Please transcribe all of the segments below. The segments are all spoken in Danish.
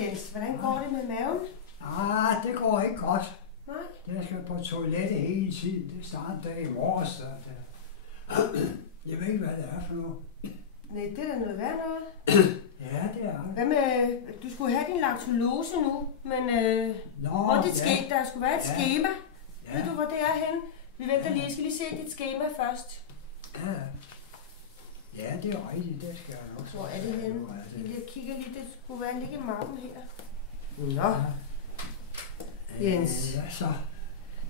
Jens, hvordan går det med maven? Det går ikke godt. Nej. Jeg skal på toilettet hele tiden. Det startede i morges. Jeg ved ikke, hvad det er for noget. Nej, det er da noget værd noget. Ja, det er det. Hvad med, du skulle have din laktulose nu, men hvor er dit skema? Der skulle være et skema. Ja. Ved du, hvor det er henne? Vi venter lige. Jeg skal lige se dit skema først. Ja, det er rigtigt. Det skal jeg nok. Hvor er det henne? Jeg kigger lige. Det skulle være ligge i mappen her. Nå. Jens. Hvad så?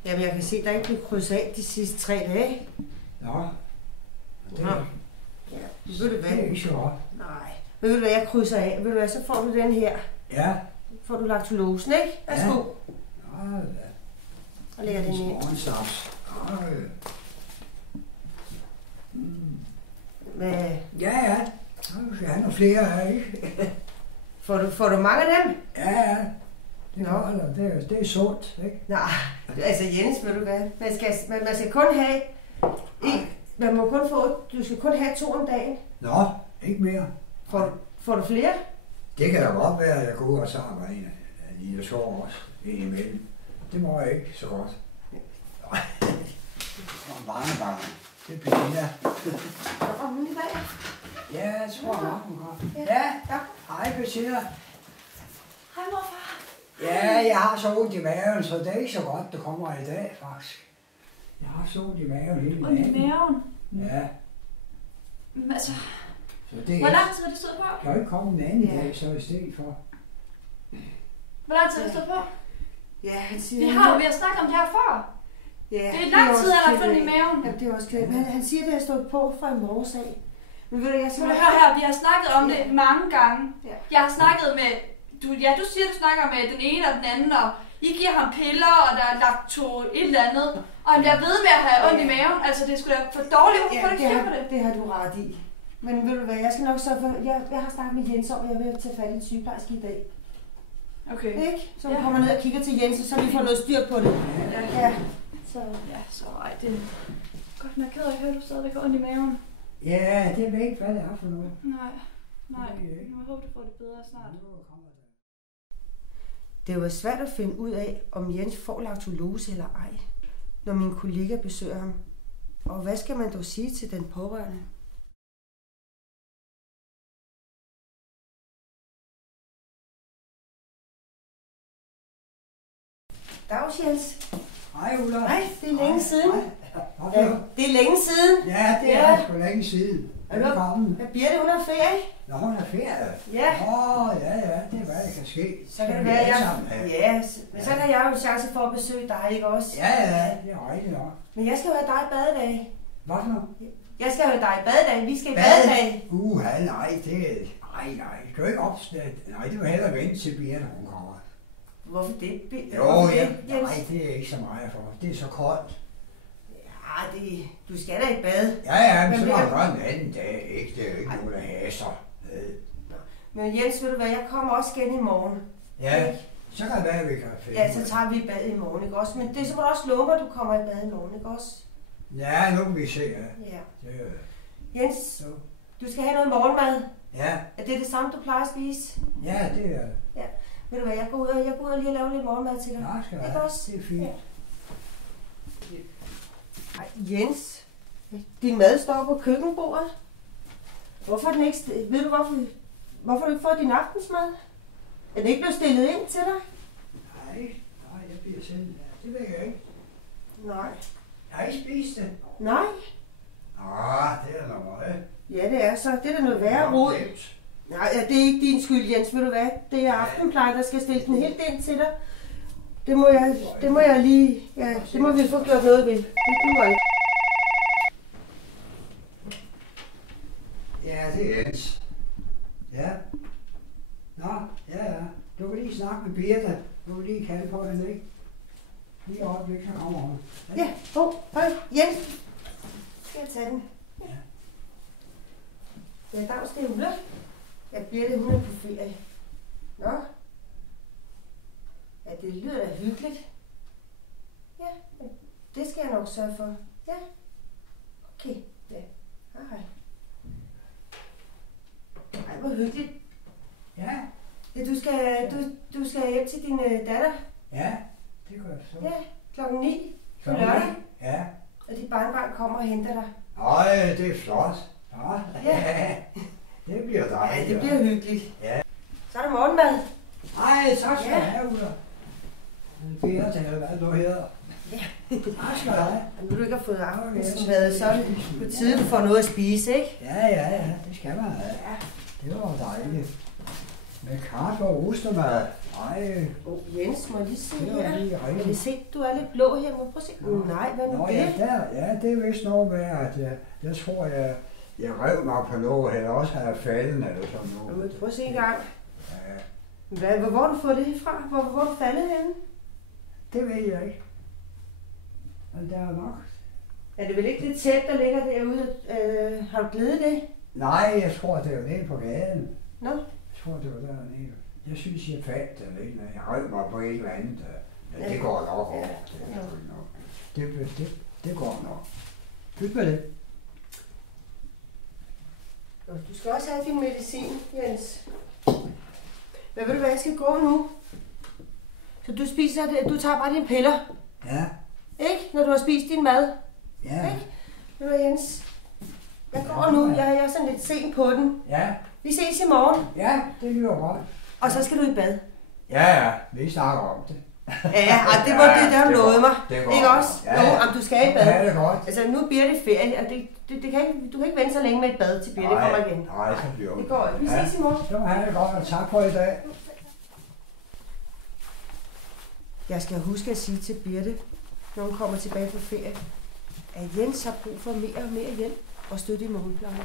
Jamen, jeg kan se, at der ikke blev krydset af de sidste 3 dage. Nå. Ja, ved du hvad? Det er ikke så godt. Nej. Ved du hvad, jeg krydser af? Ved du hvad, så får du den her. Ja. Får du laktulosen, ikke? Værsgo. Ja. Og lægger den ind. Hvad? Ja. Så skal have nogle flere her, ikke? Får du mange af dem? Ja. Det er sundt, ikke? Nej, altså Jens, ved du hvad? Man skal kun have... Du skal kun have 2 om dagen. Nå, ikke mere. Får du flere? Det kan da godt være, at jeg går ud og tager mig en lille sår også indimellem. Det må jeg ikke så godt. Og barnebarn. Det er Bettina. Og hun er bag. Ja, jeg tror nok, hun har. Ja. Hej Bettina. Hej morfar. Ja, jeg har så ondt i maven, så det er ikke så godt, det kommer i dag faktisk. Jeg har så ondt i maven hele dagen. Ondt i maven? Ja. Men altså, hvor lang tid har det stået på? Kan jo ikke komme en anden dag, så i stedet for. Hvor lang tid har det stået på? Ja, han siger... Vi har snakket om det her før. Ja, det er lang tid, at der er fundet i maven. Ja, det er også klart. Men han siger, at det har stået på fra i morges af. Men ved du, jeg skal... Her, vi har snakket om det mange gange. Ja. Jeg har snakket med... Du siger, du snakker med den ene og den anden, og I giver ham piller, og der er lagt et eller andet. Og han bliver ved med at have ondt i maven. Altså, det er sgu da for dårligt. Hvorfor får du ikke styr på det? Det har du ret i. Men ved du hvad, jeg skal nok sørge for... Jeg har snakket med Jens om, at jeg vil tage fat i en sygeplejerske i dag. Okay. Ikke? Så vi kommer ned og kigger til Jens, så vi får noget styr på det. Ja. Så det er godt nok ked af at høre, du stadigvæk har ondt i maven. Ja, det ved ikke, hvad det er for noget. Nej. Jeg håber, du får det bedre snart. Det var svært at finde ud af, om Jens får laktulose eller ej, når min kollega besøger ham. Og hvad skal man dog sige til den pårørende? Dags, Jens. Hej, Ulla. Hej, det er længe siden. Ja, det er længe siden. Ja, det er sgu længe siden. Velkommen. Hvad Birte, hun har ferie? Nå, hun har ferie? Ja. Ja, det er hvad der kan ske. Så kan det være, så kan jeg jo en chance for at besøge dig, ikke også? Ja, det er rigtigt nok. Men jeg skal jo have dig i badedag. Hvad for noget? Jeg skal have dig i badedag. Vi skal i badedag. Nej, det kan jo ikke opstille. Nej, det vil hellere vente til Birte, hun kommer. Hvorfor det? Nej, det er ikke så meget for. Det er så koldt. Ja, du skal da i bad. Ja, men så må du gøre en anden dag, ikke? Det er jo ikke nogen, der haser. Men Jens, ved du hvad, jeg kommer også igen i morgen. Ja, så kan det være, at vi kan finde. Ja, så tager vi i bad i morgen, ikke også? Men det så må du også love, at du kommer i bad i morgen, ikke også? Ja, nu kan vi se, ja. Det, Jens, du skal have noget morgenmad. Ja. Er det det samme, du plejer at spise? Ja, det er det. Ja. Ved du hvad, jeg går ud og lige lave lidt morgenmad til dig. Nå, skal jeg. Det er fint. Ja. Ej, Jens, din mad står på køkkenbordet. Hvorfor er den ikke... Ved du, hvorfor du ikke får din aftensmad? Er den ikke blevet stillet ind til dig? Nej, jeg bliver selv... Det ved jeg ikke. Nej. Jeg har ikke spist det. Nej. Det er noget. Ja, det er så. Det er da noget værre rod. Nej, det er ikke din skyld, Jens. Ved du hvad? Det er aftenplejen, der skal stille den helt ind til dig. Det må jeg lige... Ja, det må vi få gjort noget ved. Det duer ikke. Ja, det er Jens. Ja. Nå, ja. Du kan lige snakke med Birte. Du kan lige kalde på hende, ikke? Lige øjeblik, så kommer hun. Ja, Jens. Skal jeg tage den? Ja, dags, det er Ulla. Ja, Birte, hun er på ferie. Nå. Ja, det lyder da hyggeligt. Ja, det skal jeg nok sørge for. Ja. Okay, ja. Hej. Ej, hvor hyggeligt. Ja. Ja, du du skal hjem til din datter. Ja, det gør jeg så. Ja, klokken 9 på Klokken lørdag. 9? Ja. Og dit barnbarn kommer og henter dig. Ej, det er flot. Ja. Det bliver dejligt. Ja, det bliver hyggeligt. Ja. Så er der morgenmad. Ej, tak skal du Ja. have, Ulla. Beate, eller hvad du hedder. Ja. Tak skal du have. Og nu du ikke har fået aftensmad, så er det på tide, du får noget at spise, ikke? Ja, det skal man have. Ja. Det var dejligt. Med kaffe og ostermad. Ej, Jens, må jeg lige se det var her? lige Jeg kan rigtigt. se, du er lidt blå her. Må jeg prøve at se? Nej, hvad nu Nå, det? ja, det er vist noget med, at jeg tror, jeg rev mig på noget, eller også har jeg faldet, eller sådan Må noget. jeg prøve at se en gang? Ja, Hvor har du fået det fra? Hvor er du faldet henne? det ved jeg ikke. Men der er nok. Er det vel ikke det tæt, der ligger derude? Har du glædet det? Nej, jeg tror, det var nede på gaden. Nå? Jeg tror, det var dernede. Jeg synes, jeg faldt eller ikke. Jeg rev mig på et eller andet. Men det går nok over. Det går nok. Pyt med det. Du skal også have din medicin, Jens. Men ved du hvad, jeg skal gå nu. Så du spiser det, du tager bare dine piller, Ja, ikke? Når du har spist din mad, ja, ikke? Ved du hvad, Jens? Jeg går nu, jeg er sådan lidt sen på den. ja, Vi ses i morgen, ja, det lyder godt. og så skal du i bad. Ja, vi snakker om det. Ja, det var det, der det lovede mig. det går. Ikke også? Ja, Jo, om du skal i bad. Ja, det er godt. Altså, nu bliver det ferie, og det kan ikke, du kan ikke vente så længe med et bad til Birte kommer igen. Nej, så bliver Det går ikke. Vi ses i morgen. Så må have det godt, og tak for i dag. Jeg skal huske at sige til Birte, når hun kommer tilbage fra ferie, at Jens har brug for mere og mere hjælp og støtte i morgenplejen.